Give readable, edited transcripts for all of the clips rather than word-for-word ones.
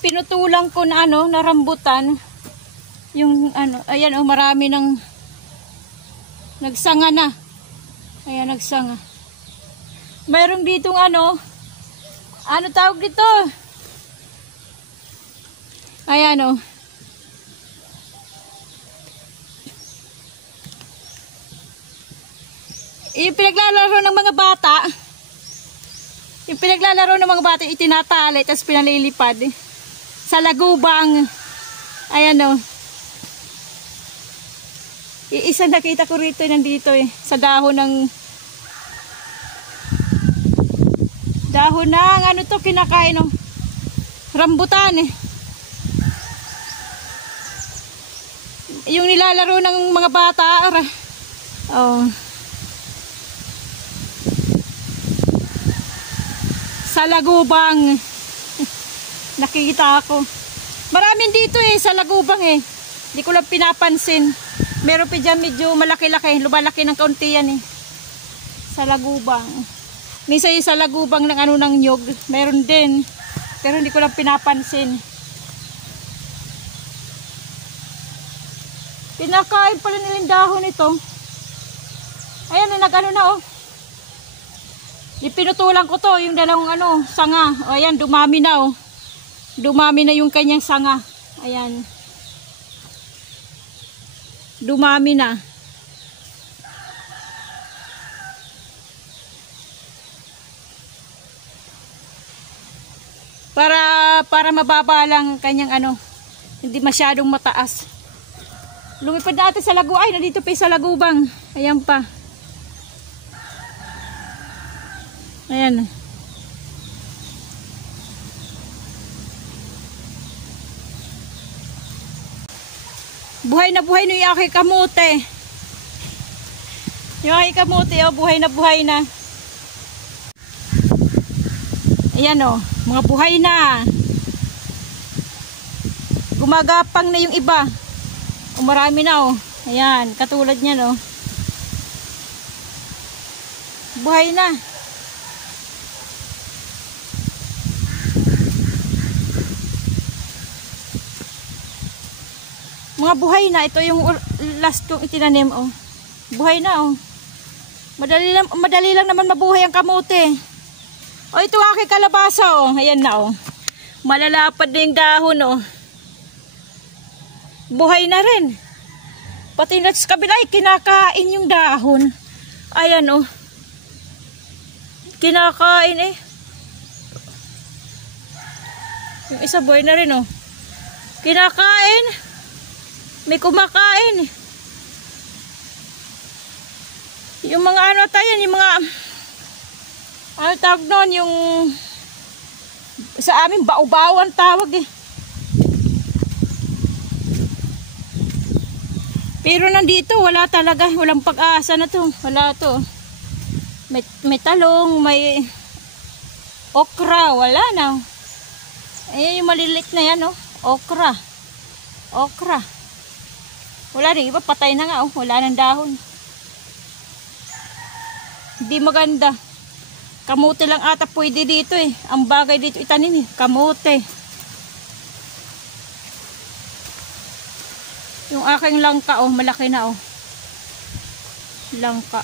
pinutulang ko na na rambutan. Yung ayan marami ng nagsanga na. Ayan, nagsanga. Mayroong ditong ano tawag dito? Ayan yung pinaglalaro ng mga bata. Yung pinaglalaro ng mga bata, itinatali, tapos pinalilipad. Sa lagubang. Ayan Iisa nakita ko rito, nandito sa dahon ng kinakain rambutan yung nilalaro ng mga bata. Sa lagubang nakikita ako. Maraming dito sa lagubang hindi ko lang pinapansin. Meron pa dyan medyo malaki-laki, lumalaki ng kaunti yan sa lagubang. Minsan sa lagubang ng ng nyog, meron din. Pero hindi ko lang pinapansin. Pinakain pala nilang dahon ito. Ayan na Ipinutulan ko to, yung dalawang sanga. O ayan, dumami na Dumami na yung kanyang sanga. Ayan. Dumami na. Para mababa lang kanyang hindi masyadong mataas. Lumipad natin sa lagu. Ay, nandito pa sa lagubang. Ayan pa. Ayan. Buhay na buhay yung aking kamote. Yung aking kamote, buhay na. Ayan mga buhay na. Gumagapang na yung iba. Marami na Ayan, katulad niyan Buhay na. Mga buhay na. Ito yung last kong itinanim Buhay na Madali lang naman mabuhay ang kamote. Ito aking kalabasa Ayan na Malalapad na yung dahon Buhay na rin. Pati na sa kabila kinakain yung dahon. Ayan kinakain Yung isa buhay na rin kinakain. May kumakain. Yung mga yung mga tawag noon, yung sa amin bau-bawan tawag Pero nandito wala talaga, walang pag-asa na to. Wala to. May talong, may okra, wala na. Ayan yung malilit na yan okra. Wala rin, iba patay na nga wala ng dahon. Hindi maganda. Kamote lang ata pwede dito Ang bagay dito itanim kamote. Yung aking langka malaki na Langka.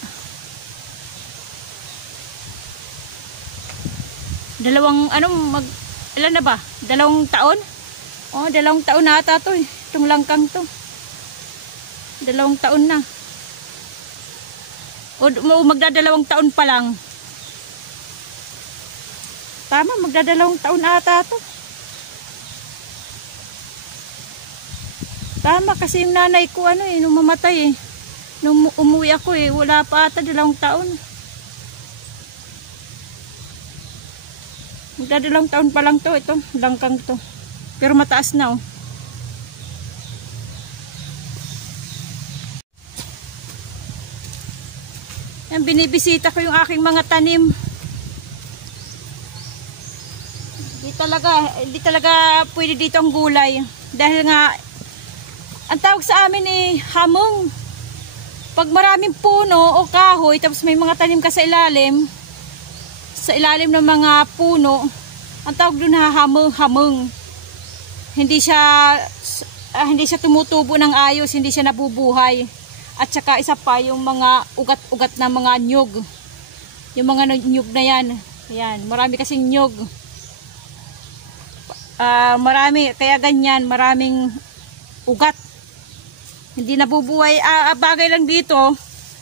Ilan na ba? 2 taon? 2 taon na ata to Itong langkang to. 2 taon na. Magda2 taon pa lang. Tama, magda2 taon ata to. Tama kasi yung nanay ko nung mamatay nung umuwi ako wala pa ata 2 taon. Magda2 taon pa lang to ito, langkang to. Pero mataas na Yan, binibisita ko yung aking mga tanim. Hindi talaga pwede dito ang gulay. Dahil nga, ang tawag sa amin hamong. Pag maraming puno o kahoy, tapos may mga tanim ka sa ilalim ng mga puno, ang tawag doon hamong. hindi siya tumutubo ng ayos, hindi siya nabubuhay. At saka isa pa yung mga ugat-ugat na mga nyug. Yung mga nyug na yan. Ayan, marami kasing nyug. Marami, kaya ganyan, maraming ugat. Hindi nabubuhay. Bagay lang dito,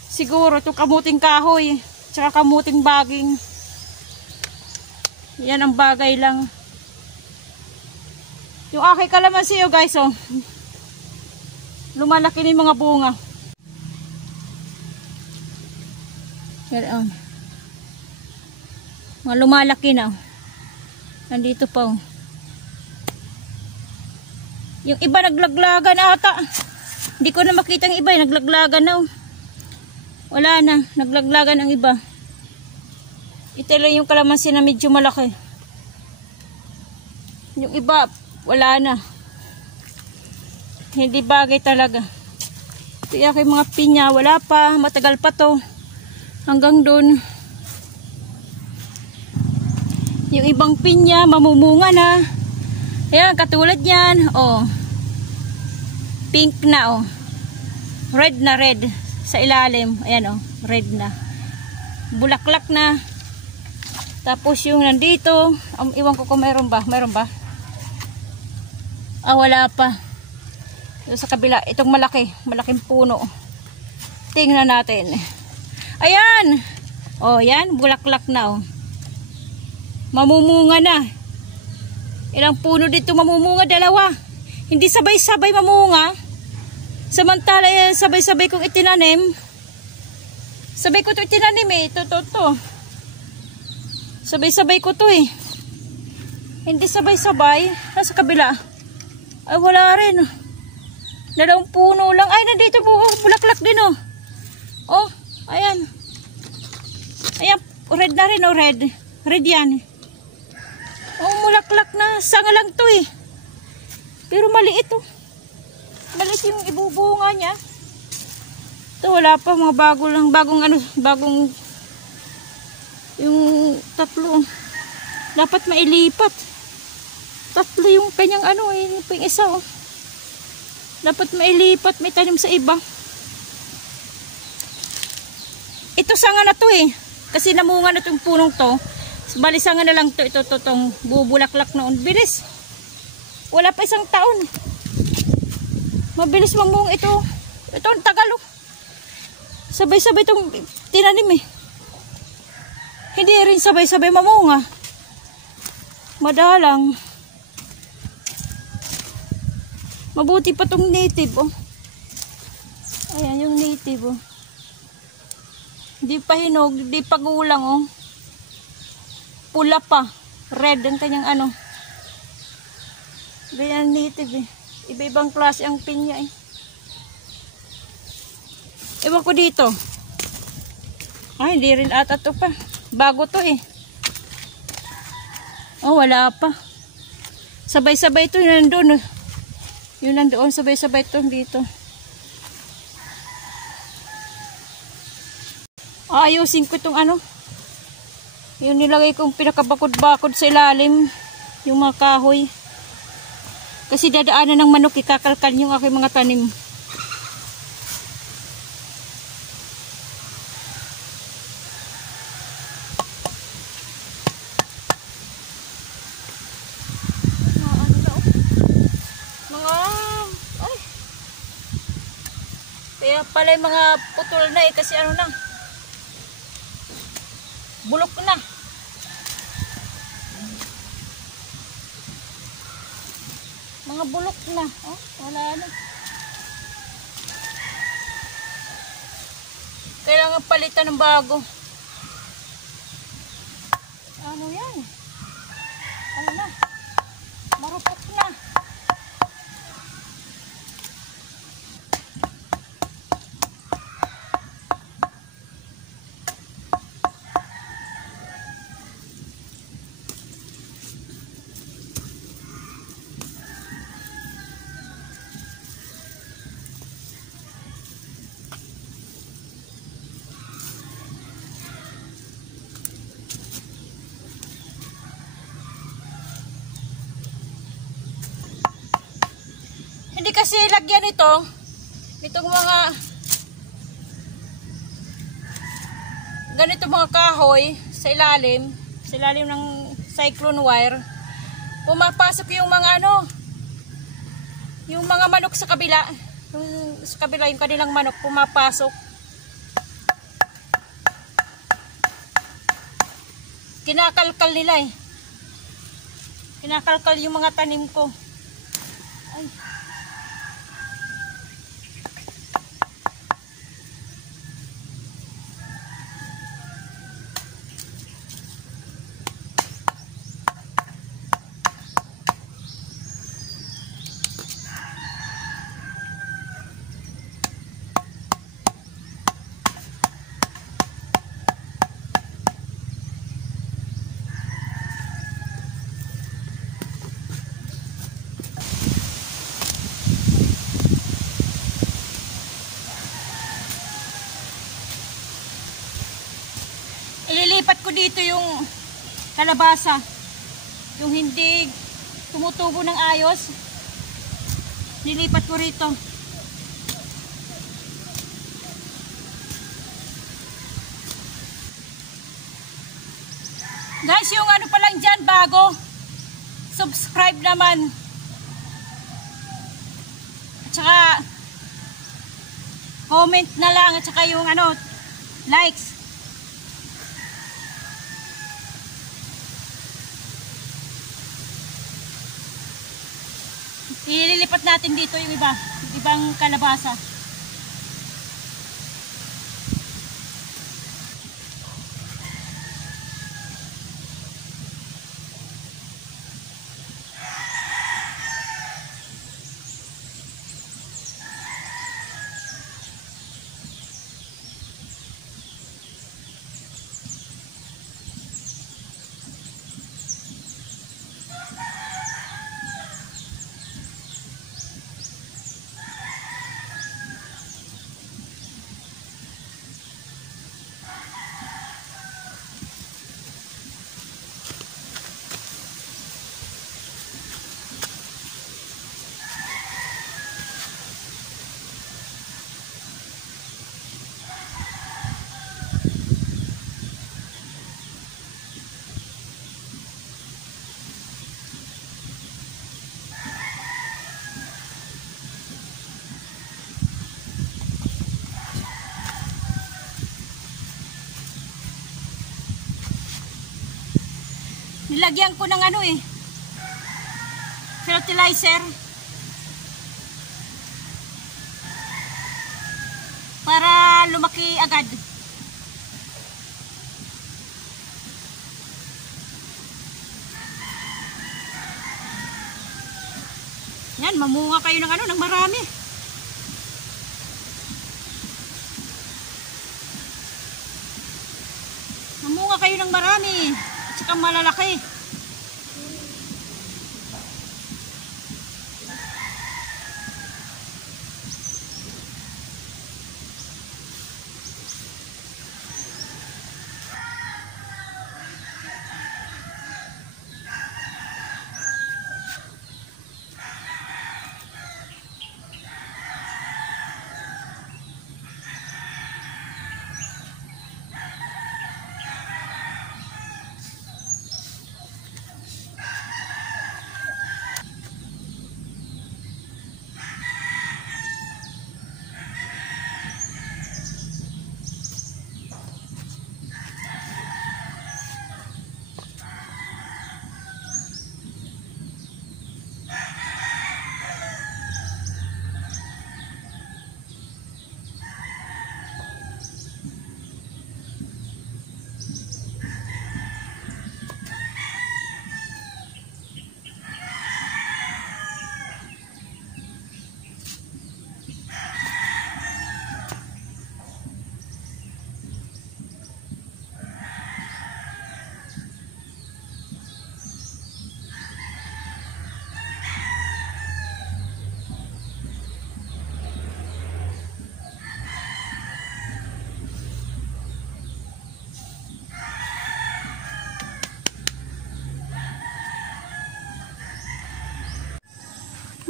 siguro itong kamuting kahoy, tsaka kamuting baging. Yan ang bagay lang. Yung aking kalamansi, oh guys, oh. Lumalaki na yung mga bunga. Yan, oh. Mga lumalaki na, oh. Nandito pa, oh. Yung iba naglaglagan ata. Hindi ko na makita yung iba, naglaglagan na, oh. Wala na, naglaglagan ang iba. Ito lang yung kalamansi na medyo malaki. Yung iba, wala na. Hindi bagay talaga. Ito yung aking mga pinya, wala pa, matagal pa to. Hanggang dun. Yung ibang pinya, mamumunga na. Ayan, katulad yan, oh. Pink na, oh. Red na red. Sa ilalim, ayan, oh. Red na. Bulaklak na. Tapos yung nandito, iwan ko kung mayroon ba. Mayroon ba? Wala pa. Ito sa kabila, itong malaking puno. Tingnan natin. Ayan! Oh, yan, bulaklak na, oh. Mamumunga na. Ilang puno dito mamumunga? 2. Hindi sabay-sabay mamunga. Samantala, sabay-sabay kong itinanim. Sabay ko ito itinanim, eh. Ito. Sabay-sabay ko to, eh. Hindi sabay-sabay. Nasa kabila. Ay, wala rin. 2 puno lang. Ay, nandito po. Oh, bulaklak din, oh. Oh, ayan. Ayan, red na rin, oh, red. Red yan. Oh, bulaklak na. Sanga lang to, eh. Pero maliit, oh. Maliit yung ibubunga niya. Ito, wala pa. Mga bago lang. Bagong yung 3. Dapat mailipat. 3 yung kanyang yung isa, oh. Dapat mailipat, may tanim sa iba. Ito sanga na to, eh. Kasi namunga na itong punong to. Bali sanga na lang to. Itong bubulaklak noon. Bilis. Wala pa 1 taon. Mabilis mamunga ito. Ito ang tagal, oh. Sabay-sabay itong tinanim, eh. Hindi rin sabay-sabay mamunga. Madalang. Mabuti pa tong native, oh. Ayan yung native, oh. Hindi pa hinog, hindi pa gulang, oh. Pula pa. Red ang kanyang Ganyan native, eh. Iba-ibang klase ang pinya, eh. Ewan ko dito. Ay, hindi rin ata to pa. Bago to, eh. Oh, wala pa. Sabay-sabay to, yun nandun, oh. Yun nandoon, sabay-sabay to dito. Ayusin ko itong yung nilagay kong pinakabakod-bakod sa ilalim, yung mga kahoy. Kasi dadaanan ng manok, ikakalkal yung aking mga tanim. Kaya pala yung mga putol na, eh, kasi na, bulok na. Mga bulok na. Oh, wala na. Kailangan palitan ng bago. Ano yan? Ano na? Marupok na. kasi lagyan itong mga ganito mga kahoy sa ilalim ng cyclone wire, pumapasok yung mga yung mga manok sa kabila. Yung kanilang manok pumapasok. Kinakalkal nila eh. Kinakalkal yung mga tanim ko. Ay. Ililipat ko dito yung kalabasa, yung hindi tumutubo ng ayos, nilipat ko rito. Guys, yung pa lang dyan bago, subscribe naman, at saka comment na lang, at saka yung likes. Ililipat natin dito yung ibang kalabasa. Nilagyan ko ng fertilizer para lumaki agad. Yan, mamunga kayo ng marami. Mamunga kayo ng marami. At saka malalaki.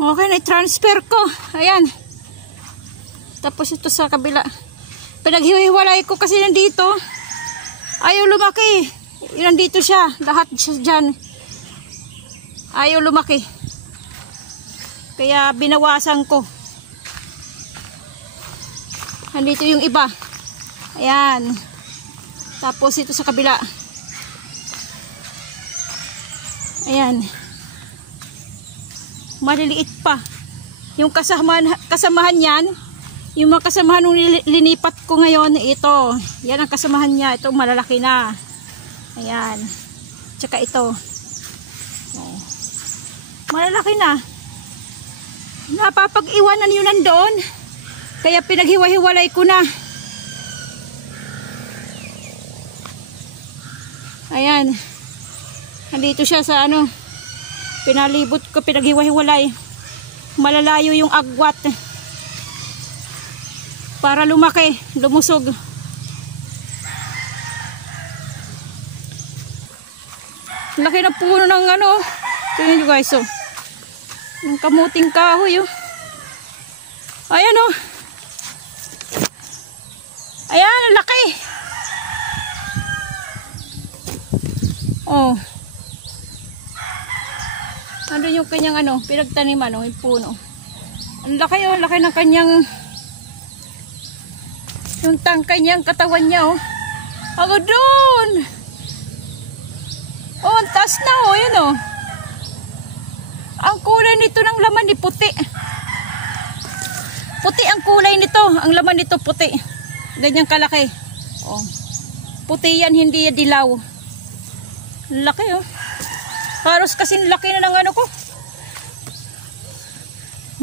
Okay, na-transfer ko. Ayan. Tapos ito sa kabila. Pinaghiwalay ko kasi nandito. Ayaw lumaki. Nandito siya. Lahat siya dyan. Ayaw lumaki. Kaya binawasan ko. Nandito yung iba. Ayan. Tapos ito sa kabila. Ayan. Maliliit pa. Yung kasamahan yan, yung mga kasamahan nung linipat ko ngayon, ito. Yan ang kasamahan niya. Ito malalaki na. Ayan. Tsaka ito. Oh. Malalaki na. Napapag-iwanan yun nandoon. Kaya pinaghiwa-hiwalay ko na. Ayan. Nandito siya sa ano. Pinalibot ko, pinaghiwa-hiwalay. Malalayo yung agwat. Para lumaki, lumusog. Laki na puno ng ano. Tingnan nyo guys, oh. Yung kamuting kahoy, oh. Ayan, oh. Ayan, laki. Oh. Nandun yung kanyang ano, pinagtaniman, oh, yung puno. Ang laki, oh, laki ng kanyang yung tangkay niyang katawan niya, oh. Ako doon. Oh, ang taas na, oh, yun, oh. Ang kulay nito ng laman ni puti. Puti ang kulay nito. Ang laman nito puti. Ganyang kalaki. Oh. Puti yan, hindi yan dilaw. Laki, oh. Halos kasing laki na ng ano ko.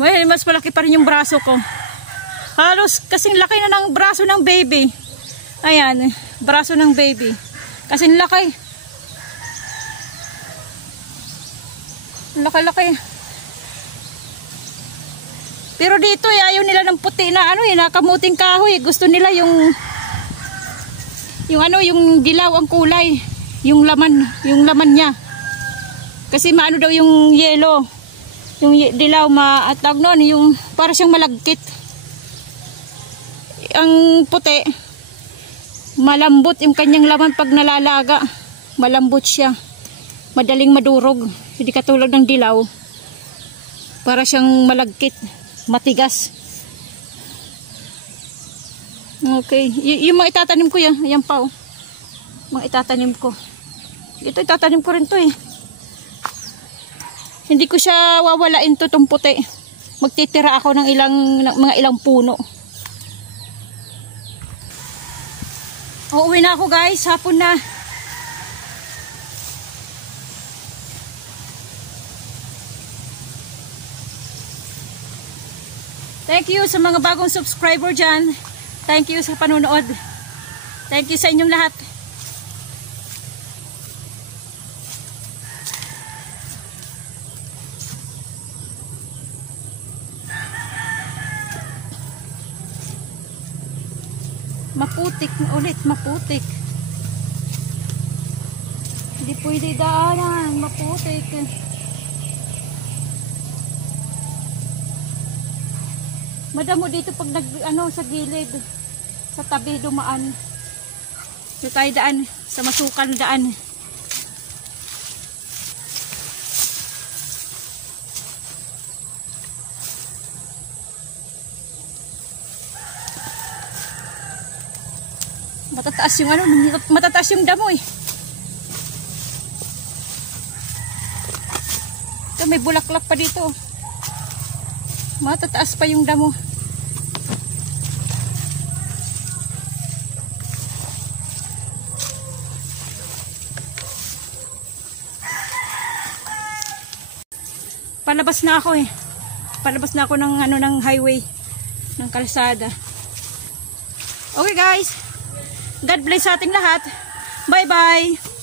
Well, mas malaki pa rin yung braso ko. Halos kasing laki na ng braso ng baby. Ayan, braso ng baby. Kasing laki. Laki-laki. Pero dito ayaw nila ng puti na ano eh, nakamuting kahoy. Gusto nila yung ano, yung dilaw ang kulay, yung laman niya. Kasi maano daw yung yellow. Yung dilaw maatag noon, yung para siyang malagkit. Ang puti malambot yung kanyang laman pag nalalaga. Malambot siya. Madaling madurog. Hindi katulad ng dilaw. Para siyang malagkit. Matigas. Okay. Yung mga itatanim ko yan. Ayan pa, oh. Mga itatanim ko. Ito itatanim ko rin to eh. Hindi ko siya wawalain to tong puti. Magtitira ako ng mga ilang puno. Uuwi na ako guys. Hapon na. Thank you sa mga bagong subscriber dyan. Thank you sa panonood. Thank you sa inyong lahat. Maputik na ulit, maputik. Hindi pwede daanan, maputik. Madamo dito pag sa gilid, sa tabi dumaan. Dito tayo daan, sa masukal daan. Matataas yung matataas yung damo eh. Ito may bulaklak pa dito. Matataas pa yung damo. Palabas na ako eh. Palabas na ako ng highway, ng kalsada. Okay guys. God bless sa ating lahat. Bye bye.